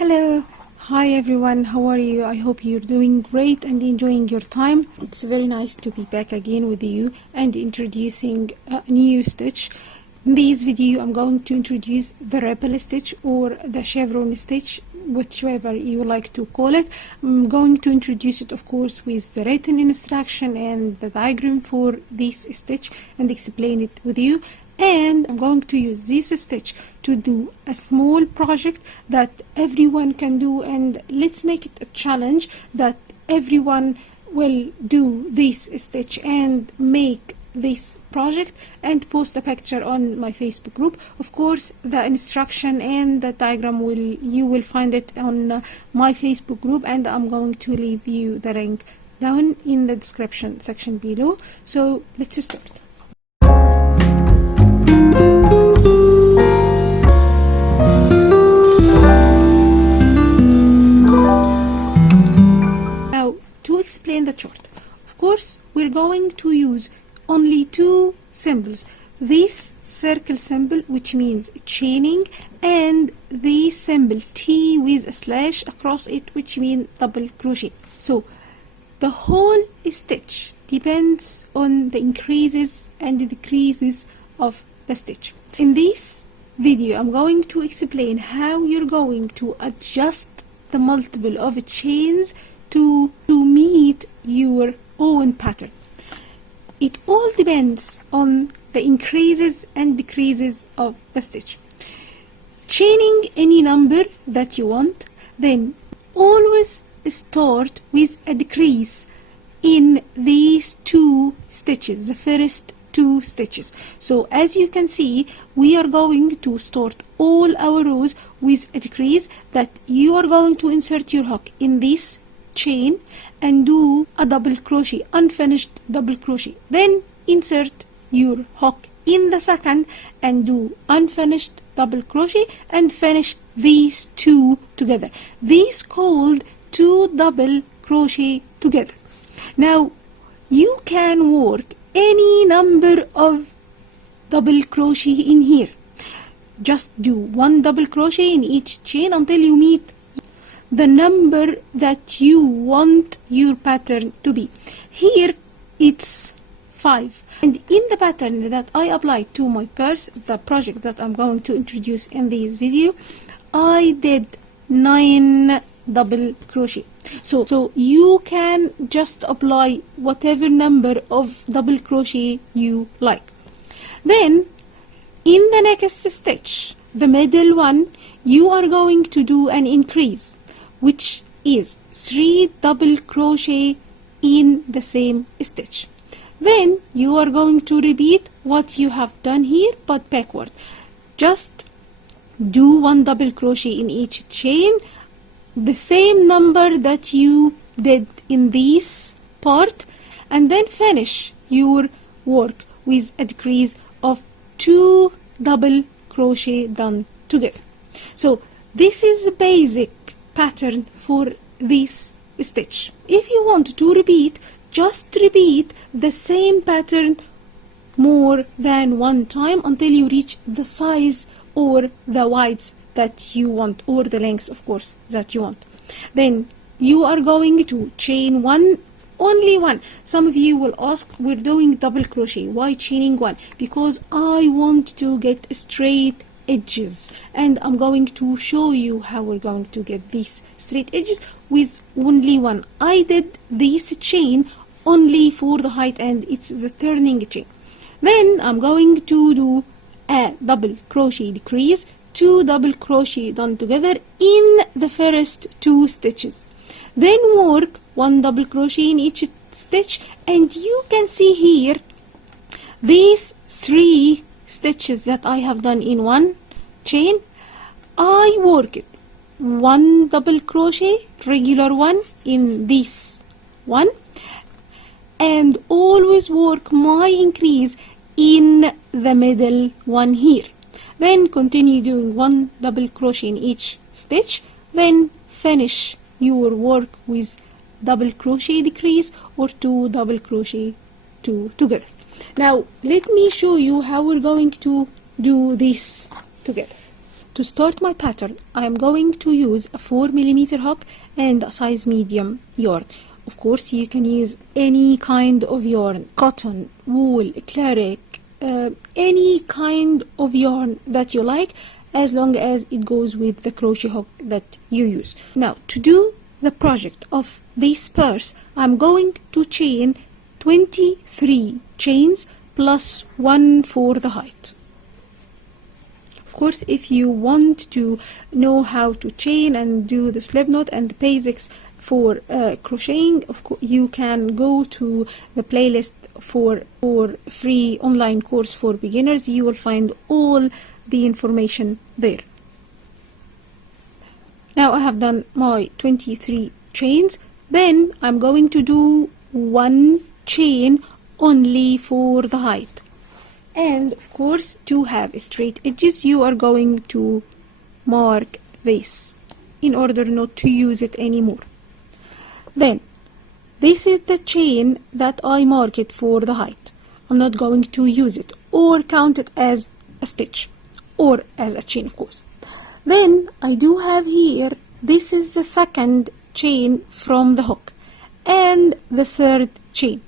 Hello, hi everyone, how are you? I hope you're doing great and enjoying your time. It's very nice to be back again with you and introducing a new stitch. In this video I'm going to introduce the ripple stitch or the chevron stitch, whichever you like to call it. I'm going to introduce it, of course, with the written instruction and the diagram for this stitch and explain it with you. And I'm going to use this stitch to do a small project that everyone can do, and let's make it a challenge that everyone will do this stitch and make this project and post a picture on my Facebook group. Of course, the instruction and the diagram you will find it on my Facebook group, and I'm going to leave you the link down in the description section below. So let's start. Now, to explain the chart, of course, we're going to use only two symbols. This circle symbol, which means chaining, and the symbol T with a slash across it, which means double crochet. So the whole stitch depends on the increases and the decreases of the stitch. In this video, I'm going to explain how you're going to adjust the multiple of chains to meet your own pattern. It all depends on the increases and decreases of the stitch. Chaining any number that you want, then always start with a decrease in these two stitches, the first two stitches. So as you can see, we are going to start all our rows with a decrease that you are going to insert your hook in this chain and do a double crochet, unfinished double crochet. Then insert your hook in the second and do unfinished double crochet and finish these two together. These called two double crochet together. Now you can work any number of double crochet in here. Just do one double crochet in each chain until you meet the number that you want your pattern to be. Here it's 5, and in the pattern that I applied to my purse, the project that I'm going to introduce in this video, I did 9 double crochet. So you can just apply whatever number of double crochet you like. Then in the next stitch, the middle one, you are going to do an increase, which is 3 double crochet in the same stitch. Then you are going to repeat what you have done here but backward. Just do 1 double crochet in each chain, the same number that you did in this part, and then finish your work with a decrease of 2 double crochet done together. So this is the basic pattern for this stitch. If you want to repeat, just repeat the same pattern more than one time until you reach the size or the widths that you want, or the lengths, of course, that you want. Then you are going to chain one, only one. Some of you will ask, we're doing double crochet, why chaining one? Because I want to get straight edges, and I'm going to show you how we're going to get these straight edges with only one. I did this chain only for the height, and it's the turning chain. Then I'm going to do a double crochet decrease, 2 double crochet done together in the first 2 stitches. Then work 1 double crochet in each stitch, and you can see here these 3 stitches that I have done in one chain. I work it 1 double crochet, regular one, in this one, and always work my increase in the middle one here. Then continue doing 1 double crochet in each stitch, then finish your work with double crochet decrease or 2 double crochet together. Now let me show you how we're going to do this together. to start my pattern, I am going to use a 4mm hook and a size medium yarn. Of course, you can use any kind of yarn, cotton, wool, acrylic, any kind of yarn that you like, as long as it goes with the crochet hook that you use. Now, to do the project of this purse, I'm going to chain 23 chains plus 1 for the height. Of course, if you want to know how to chain and do the slip knot and the basics for crocheting, of course, you can go to the playlist for free online course for beginners. You will find all the information there. Now I have done my 23 chains. Then I'm going to do 1 chain only for the height. And of course, to have straight edges, you are going to mark this in order not to use it anymore. Then, this is the chain that I marked for the height. I'm not going to use it or count it as a stitch or as a chain, of course. Then, I do have here, this is the second chain from the hook and the third chain.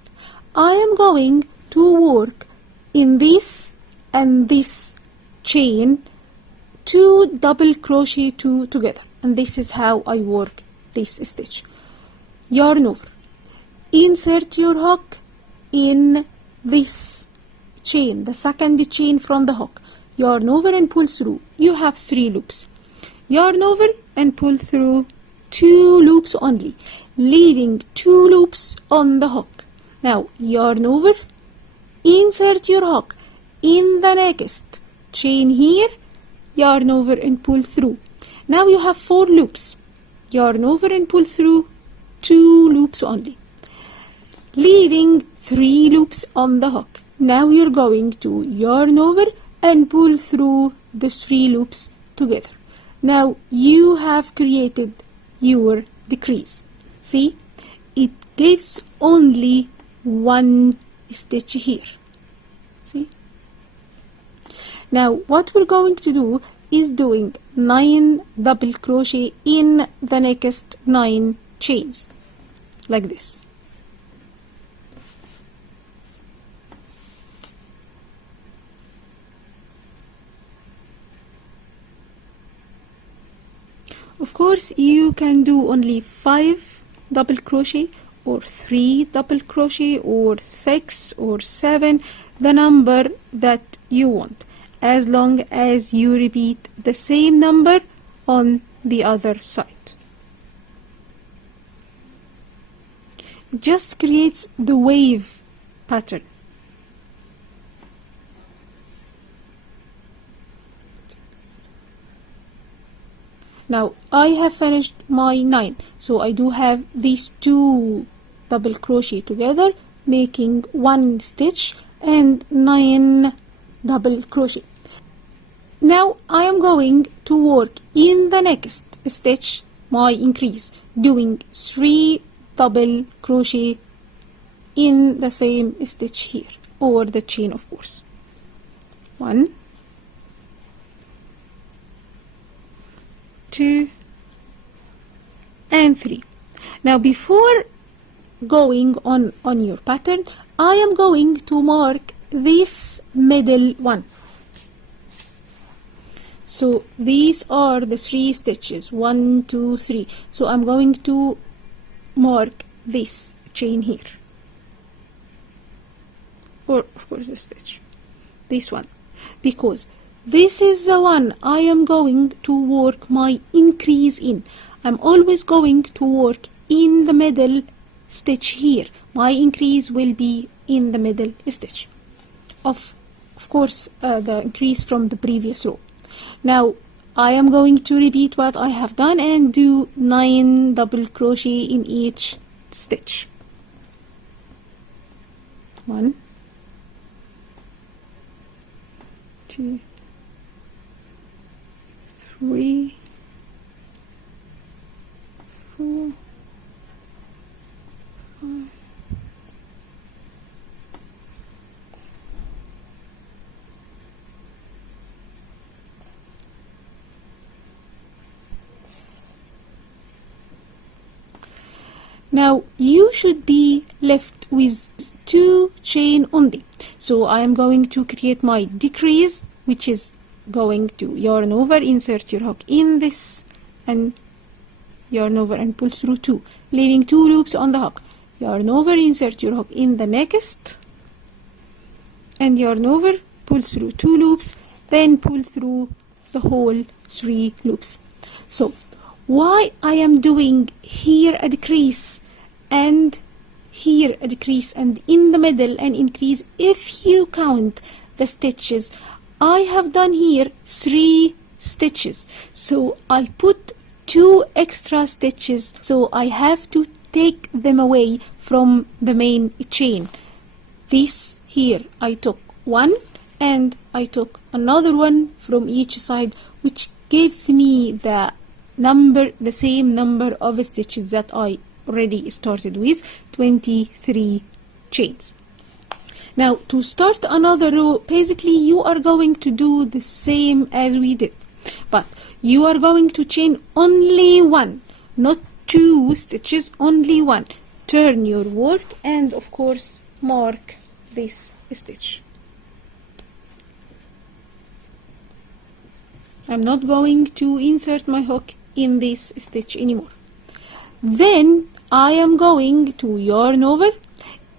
I am going to work in this and this chain 2 double crochet 2 together, and this is how I work this stitch. Yarn over, insert your hook in this chain, the second chain from the hook, yarn over and pull through. You have 3 loops. Yarn over and pull through 2 loops only, leaving 2 loops on the hook. Now yarn over, insert your hook in the next chain here, yarn over and pull through. Now you have 4 loops. Yarn over and pull through 2 loops only, leaving 3 loops on the hook. Now you're going to yarn over and pull through the 3 loops together. Now you have created your decrease. See, it gives only 1 stitch here. See? Now what we're going to do is doing 9 double crochet in the next 9 chains, like this. Of course, you can do only 5 double crochet or 3 double crochet or 6 or 7, the number that you want, as long as you repeat the same number on the other side. It just creates the wave pattern. Now I have finished my 9, so I do have these 2 double crochet together, making 1 stitch and 9 double crochet. Now I am going to work in the next stitch my increase, doing 3 double crochet in the same stitch here, or the chain, of course. 1, 2 and 3. Now before going on your pattern, I am going to mark this middle one. So these are the 3 stitches, 1, 2, 3. So I'm going to mark this chain here, or of course the stitch, this one, because this is the one I am going to work my increase in. I'm always going to work in the middle stitch here. My increase will be in the middle stitch of course the increase from the previous row. Now I am going to repeat what I have done and do 9 double crochet in each stitch. 1, 2, 3, 4, 5, 6, Now you should be left with 2 chain only. So I am going to create my decrease, which is going to yarn over, insert your hook in this, and yarn over and pull through 2, leaving 2 loops on the hook. Yarn over, insert your hook in the next, and yarn over, pull through 2 loops, then pull through the whole 3 loops. So why I am doing here a decrease and here a decrease and in the middle an increase, if you count the stitches, I have done here 3 stitches, so I put 2 extra stitches, so I have to take them away from the main chain. This here I took 1 and I took another one from each side, which gives me the same number of stitches that I already started with, 23 chains. Now to start another row, basically you are going to do the same as we did, but you are going to chain only 1, not 2 stitches, only 1. Turn your work and of course mark this stitch. I'm not going to insert my hook in this stitch anymore. Then I am going to yarn over,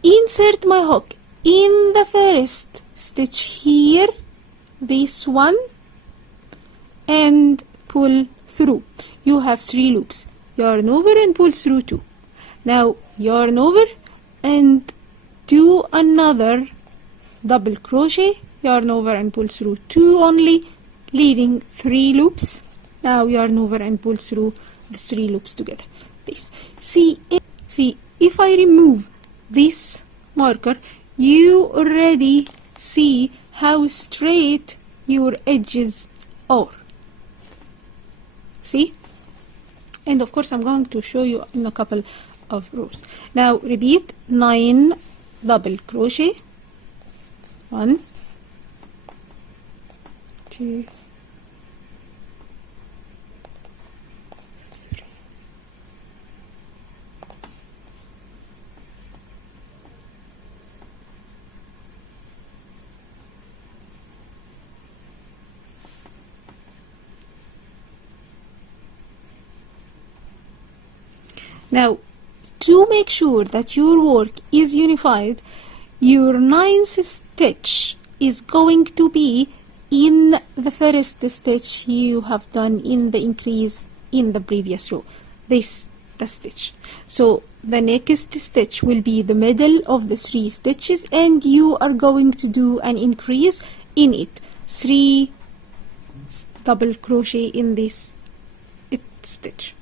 insert my hook in the first stitch here, this one, and pull through. You have 3 loops. Yarn over and pull through 2. Now yarn over and do another double crochet, yarn over and pull through 2 only, leaving 3 loops. Now yarn over and pull through the 3 loops together. This. See, if I remove this marker, you already see how straight your edges are. See? And of course I'm going to show you in a couple of rows. Now repeat 9 double crochet, 1, 2, 3. Now, to make sure that your work is unified, your 9th stitch is going to be in the first stitch you have done in the increase in the previous row. This the stitch. So the next stitch will be the middle of the 3 stitches, and you are going to do an increase in it. 3 double crochet in this stitch.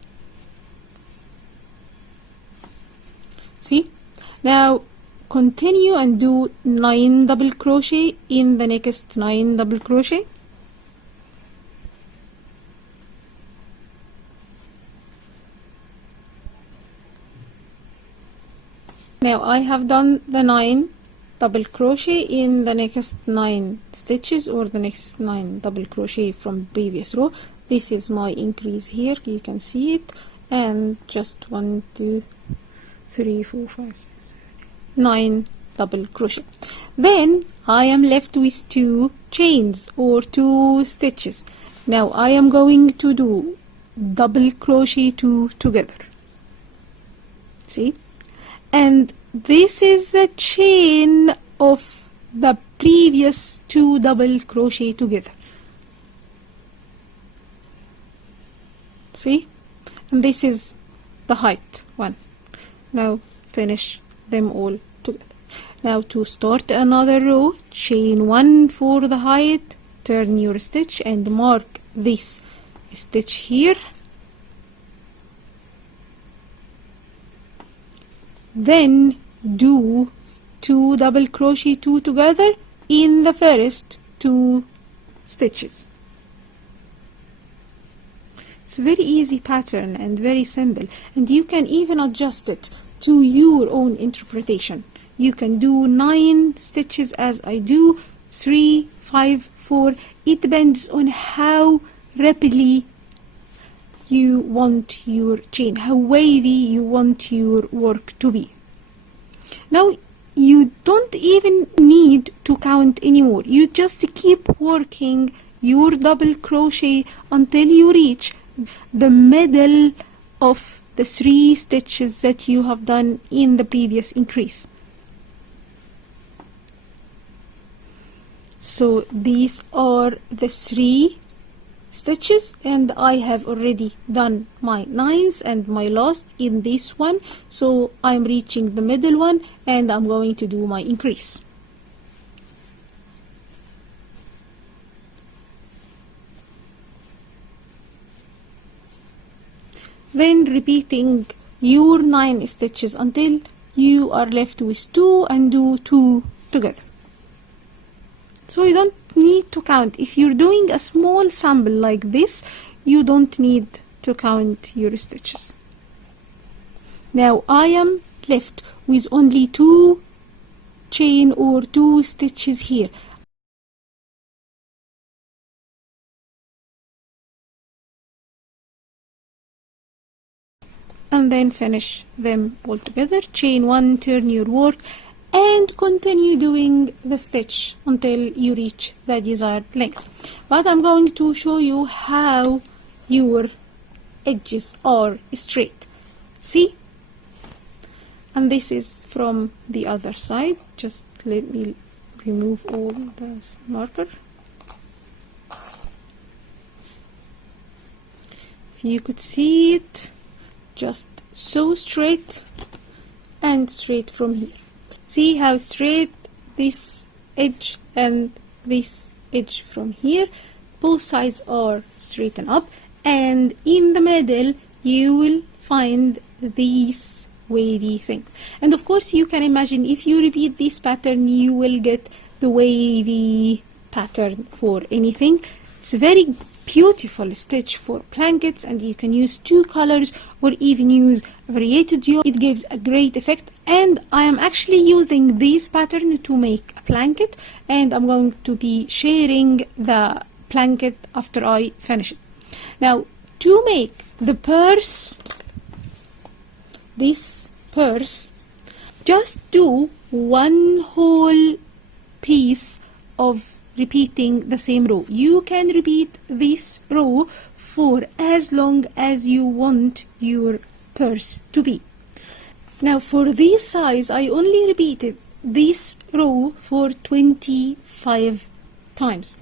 See? Now continue and do 9 double crochet in the next 9 double crochet. Now I have done the 9 double crochet in the next 9 stitches, or the next 9 double crochet from previous row. This is my increase here, you can see it, and just 1, 2, 3, 4, 5, 6, 7, 9 double crochet. Then I am left with 2 chains or 2 stitches. Now I am going to do double crochet 2 together. See? And this is a chain of the previous 2 double crochet together. See? And this is the height one. Now finish them all together. Now to start another row, chain 1 for the height, turn your stitch and mark this stitch here. Then do 2 double crochet 2 together in the first 2 stitches. It's a very easy pattern and very simple, and you can even adjust it to your own interpretation. You can do 9 stitches as I do, 3, 5, 4. It depends on how rapidly you want your chain, how wavy you want your work to be. Now you don't even need to count anymore. You just keep working your double crochet until you reach the middle of the 3 stitches that you have done in the previous increase. So these are the 3 stitches, and I have already done my 9th and my last in this one, so I'm reaching the middle one and I'm going to do my increase. Then repeating your 9 stitches until you are left with 2, and do 2 together. So you don't need to count. If you're doing a small sample like this, you don't need to count your stitches. Now I am left with only 2 chain or 2 stitches here. And then finish them all together. Chain 1, turn your work, and continue doing the stitch until you reach the desired length. But I'm going to show you how your edges are straight. See? And this is from the other side. Just let me remove all the marker. If you could see it, just so straight and straight from here. See how straight this edge and this edge from here, both sides are straightened up, and in the middle you will find these wavy thing. And of course you can imagine if you repeat this pattern you will get the wavy pattern for anything. It's a very beautiful stitch for blankets, and you can use 2 colors or even use a variated yarn. It gives a great effect, and I am actually using this pattern to make a blanket, and I'm going to be sharing the blanket after I finish it. Now to make the purse, this purse, just do 1 whole piece of repeating the same row. You can repeat this row for as long as you want your purse to be. Now for this size I only repeated this row for 25 times.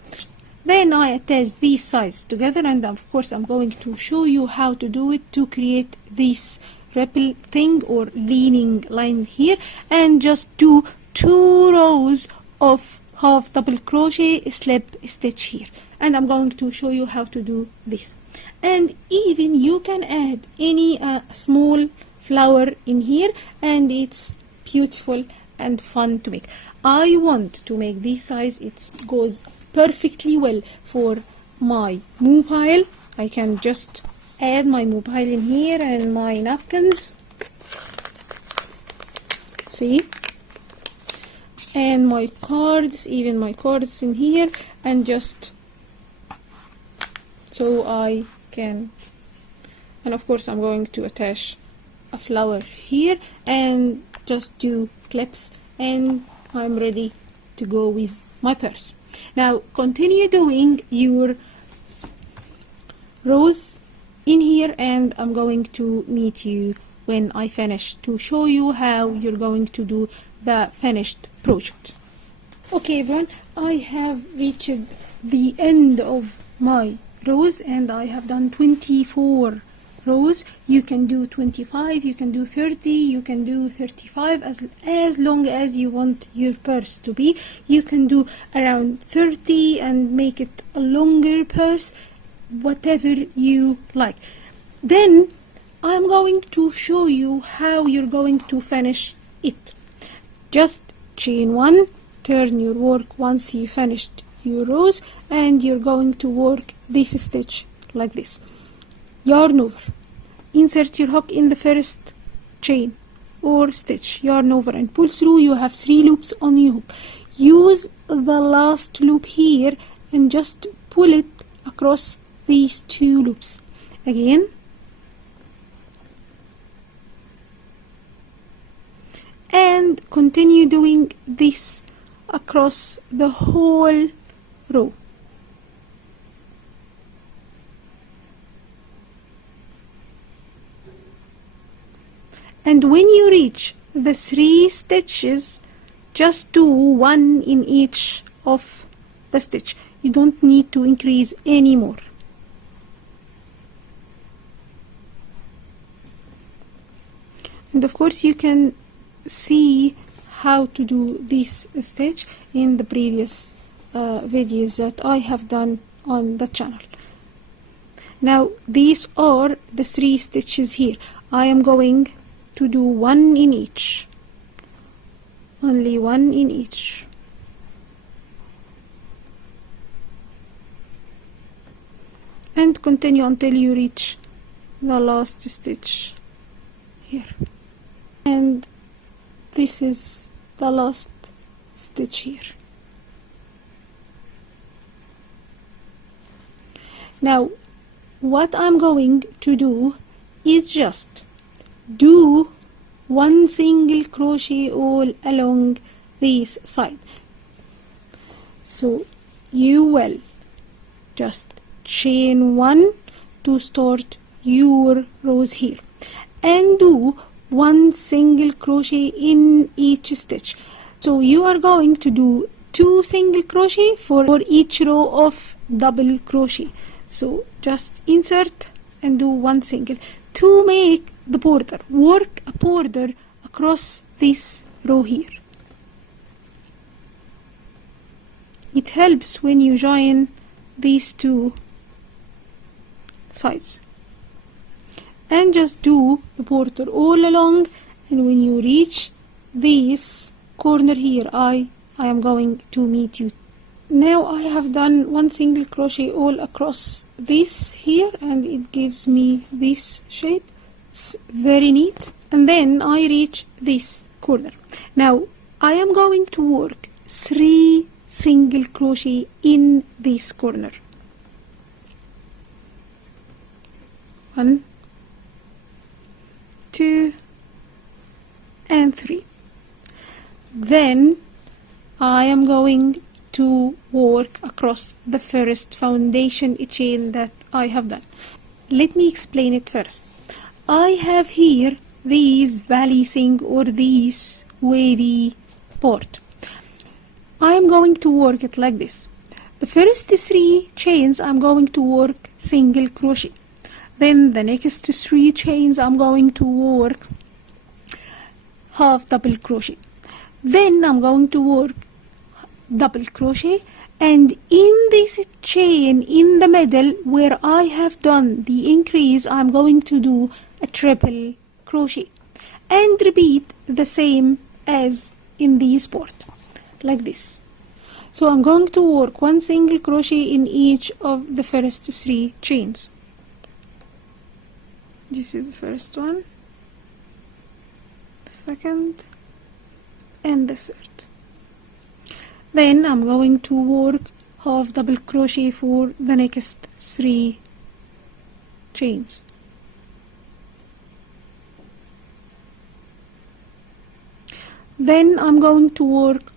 Then I attach these sides together, and of course I'm going to show you how to do it to create this ripple thing or leaning line here, and just do 2 rows of half double crochet slip stitch here, and I'm going to show you how to do this. And even you can add any small flower in here, and it's beautiful and fun to make. I want to make this size. It goes perfectly well for my mobile. I can just add my mobile in here and my napkins, see, and my cards, even my cards in here, and just so I can, and of course I'm going to attach a flower here and just do clips, and I'm ready to go with my purse. Now continue doing your rows in here, and I'm going to meet you when I finish to show you how you're going to do the finished project. Okay everyone, I have reached the end of my rows, and I have done 24 rows. You can do 25, you can do 30, you can do 35, as long as you want your purse to be. You can do around 30 and make it a longer purse, whatever you like. Then I'm going to show you how you're going to finish it. Just chain 1, turn your work once you finished your rows, and you're going to work this stitch like this. Yarn over, insert your hook in the first chain or stitch, yarn over and pull through. You have 3 loops on your hook. Use the last loop here and just pull it across these 2 loops. Again, continue doing this across the whole row. And when you reach the 3 stitches, just do 1 in each of the stitch. You don't need to increase any more. And of course you can see how to do this stitch in the previous videos that I have done on the channel. Now these are the 3 stitches here. I am going to do 1 in each, only 1 in each. And continue until you reach the last stitch here. And this is the last stitch here. Now what I'm going to do is just do 1 single crochet all along this side. So you will just chain 1 to start your rows here, and do 1 single crochet in each stitch. So you are going to do 2 single crochet for each row of double crochet. So just insert and do 1 single to make the border. Work a border across this row here. It helps when you join these 2 sides. And just do the border all along, and when you reach this corner here, I am going to meet you. Now I have done 1 single crochet all across this here, and it gives me this shape. It's very neat. And then I reach this corner. Now I am going to work 3 single crochet in this corner. 1, 2 and 3. Then I am going to work across the first foundation chain that I have done. Let me explain it first. I have here these valleysing or these wavy part. I am going to work it like this. The first 3 chains I'm going to work single crochet. Then the next 3 chains I'm going to work half double crochet. Then I'm going to work double crochet, and in this chain in the middle where I have done the increase, I'm going to do a triple crochet and repeat the same as in this part like this. So I'm going to work 1 single crochet in each of the first 3 chains. This is the first one, the second, and the third. Then I'm going to work half double crochet for the next 3 chains. Then I'm going to work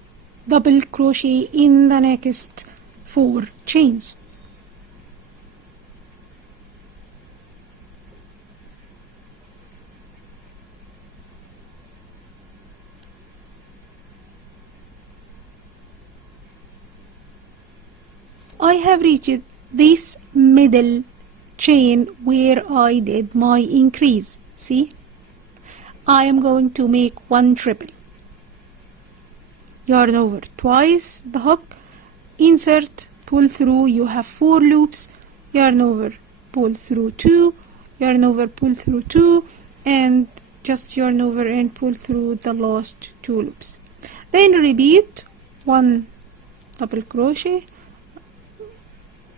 double crochet in the next 4 chains. I have reached this middle chain where I did my increase. See, I am going to make 1 triple. Yarn over twice the hook, insert, pull through. You have 4 loops. Yarn over, pull through 2, yarn over, pull through 2, and just yarn over and pull through the last 2 loops. Then repeat 1 double crochet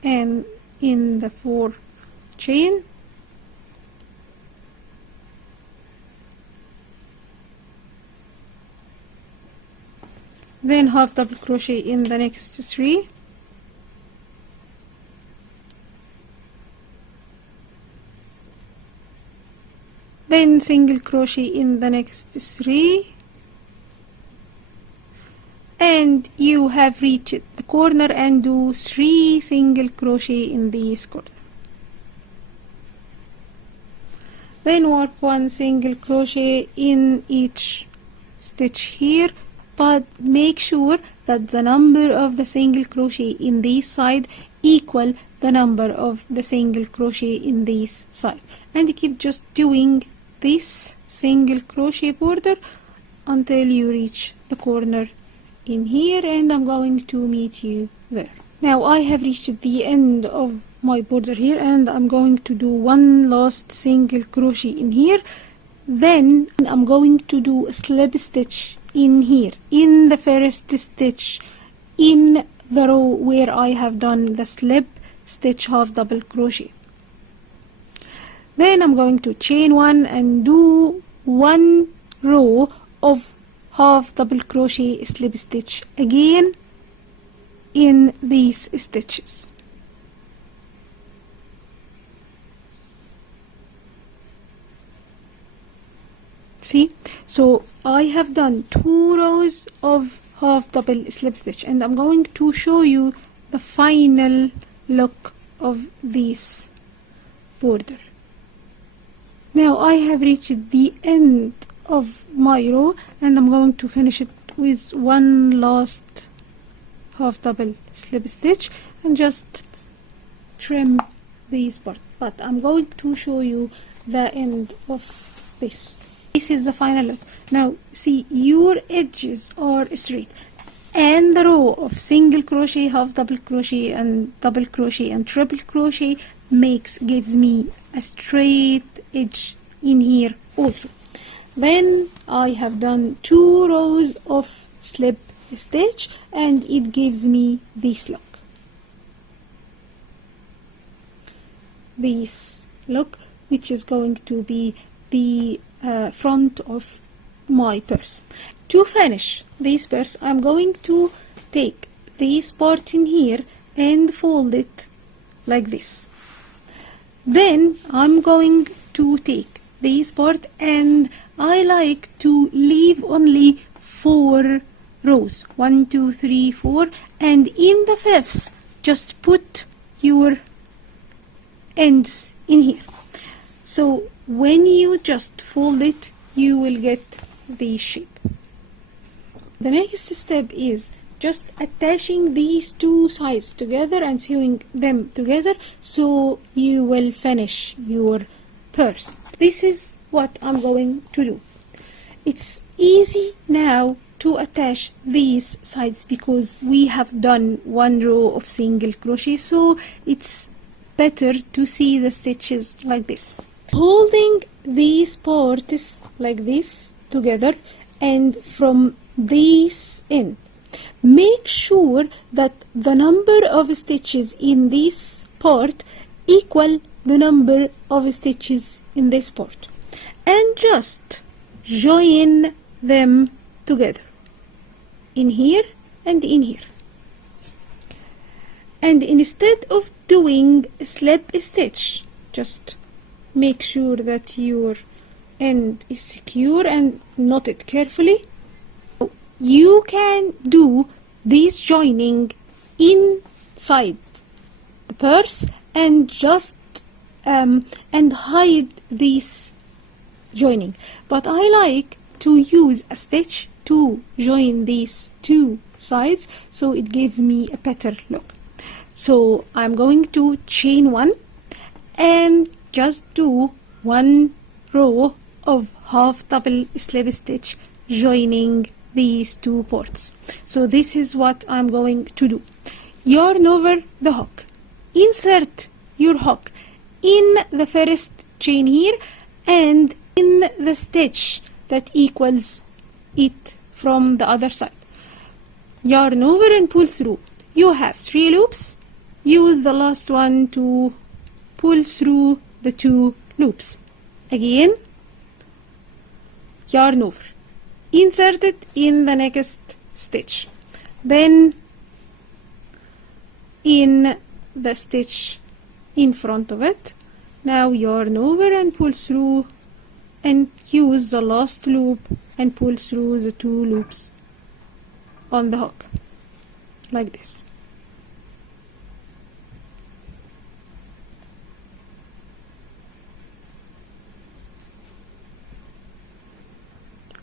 and in the 4 chain, then half double crochet in the next 3, then single crochet in the next 3, and you have reached the corner, and do 3 single crochet in this corner. Then work 1 single crochet in each stitch here, but make sure that the number of the single crochet in this side equal the number of the single crochet in this side, and keep just doing this single crochet border until you reach the corner in here, and I'm going to meet you there. Now I have reached the end of my border here, and I'm going to do 1 last single crochet in here. Then I'm going to do a slip stitch in here, in the first stitch in the row where I have done the slip stitch half double crochet. Then I'm going to chain 1 and do 1 row of half double crochet slip stitch again in these stitches. See, so I have done 2 rows of half double slip stitch, and I'm going to show you the final look of this border. Now I have reached the end of my row, and I'm going to finish it with 1 last half double slip stitch and just trim this part, but I'm going to show you the end of this. This is the final look. Now see, your edges are straight, and the row of single crochet, half double crochet and double crochet and triple crochet gives me a straight edge in here also. Then I have done 2 rows of slip stitch, and it gives me this look. This look, which is going to be the front of my purse. To finish this purse, I'm going to take this part in here and fold it like this. Then I'm going to take this part, and I like to leave only 4 rows, 1 2 3 4, and in the 5th just put your ends in here. So when you just fold it, you will get this shape. The next step is just attaching these 2 sides together and sewing them together, so you will finish your purse. This is what I'm going to do. It's easy now to attach these sides because we have done 1 row of single crochet, so it's better to see the stitches like this. Holding these parts like this together, and from this end, make sure that the number of stitches in this part equal the number of stitches in this part, and just join them together in here and in here. And instead of doing a slip stitch, just make sure that your end is secure and knot it carefully. You can do this joining inside the purse and just and hide this joining, but I like to use a stitch to join these 2 sides, so it gives me a better look. So I'm going to chain 1 and just do 1 row of half double slip stitch joining these 2 parts. So this is what I'm going to do. Yarn over the hook, insert your hook in the first chain here and in the stitch that equals it from the other side. Yarn over and pull through. You have 3 loops. Use the last one to pull through the 2 loops. Again, yarn over, insert it in the next stitch, then in the stitch in front of it. Now yarn over and pull through, and use the last loop and pull through the 2 loops on the hook like this.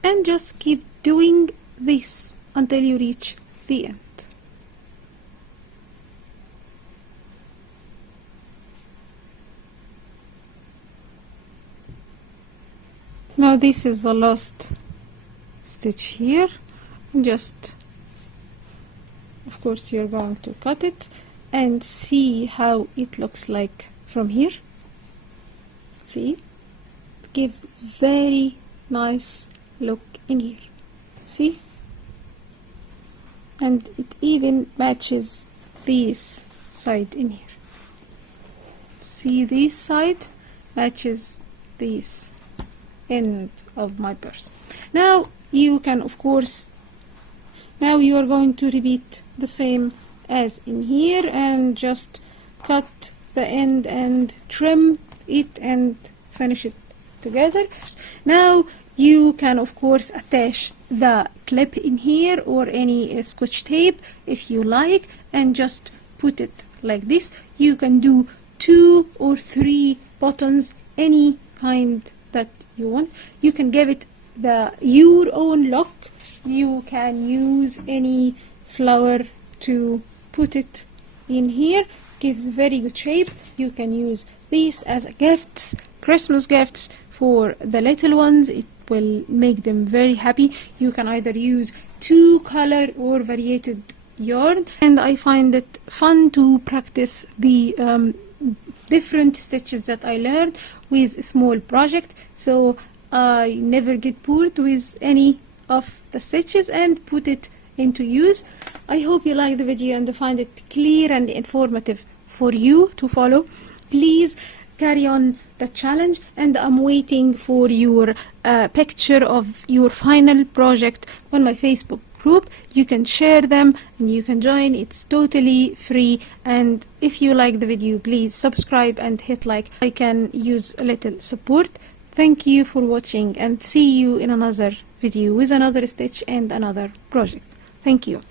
And just keep doing this until you reach the end. Now this is the last stitch here, and just, of course, you're going to cut it and see how it looks like from here. See, it gives very nice look in here. See, and it even matches this side in here. See, this side matches this end of my purse. Now you can, of course, now you are going to repeat the same as in here and just cut the end and trim it and finish it together. Now you can, of course, attach the clip in here or any scotch tape if you like, and just put it like this. You can do 2 or 3 buttons, any kind that you want. You can give it your own look. You can use any flower to put it in here. Gives very good shape. You can use these as gifts, Christmas gifts for the little ones. It will make them very happy. You can either use 2-color or variated yarn, and I find it fun to practice the different stitches that I learned with a small project, so I never get bored with any of the stitches and put it into use. I hope you like the video and find it clear and informative for you to follow. Please carry on the challenge, and I'm waiting for your picture of your final project on my Facebook group. You can share them and you can join. It's totally free, and if you like the video, please subscribe and hit like. I can use a little support. Thank you for watching, and see you in another video with another stitch and another project. Thank you.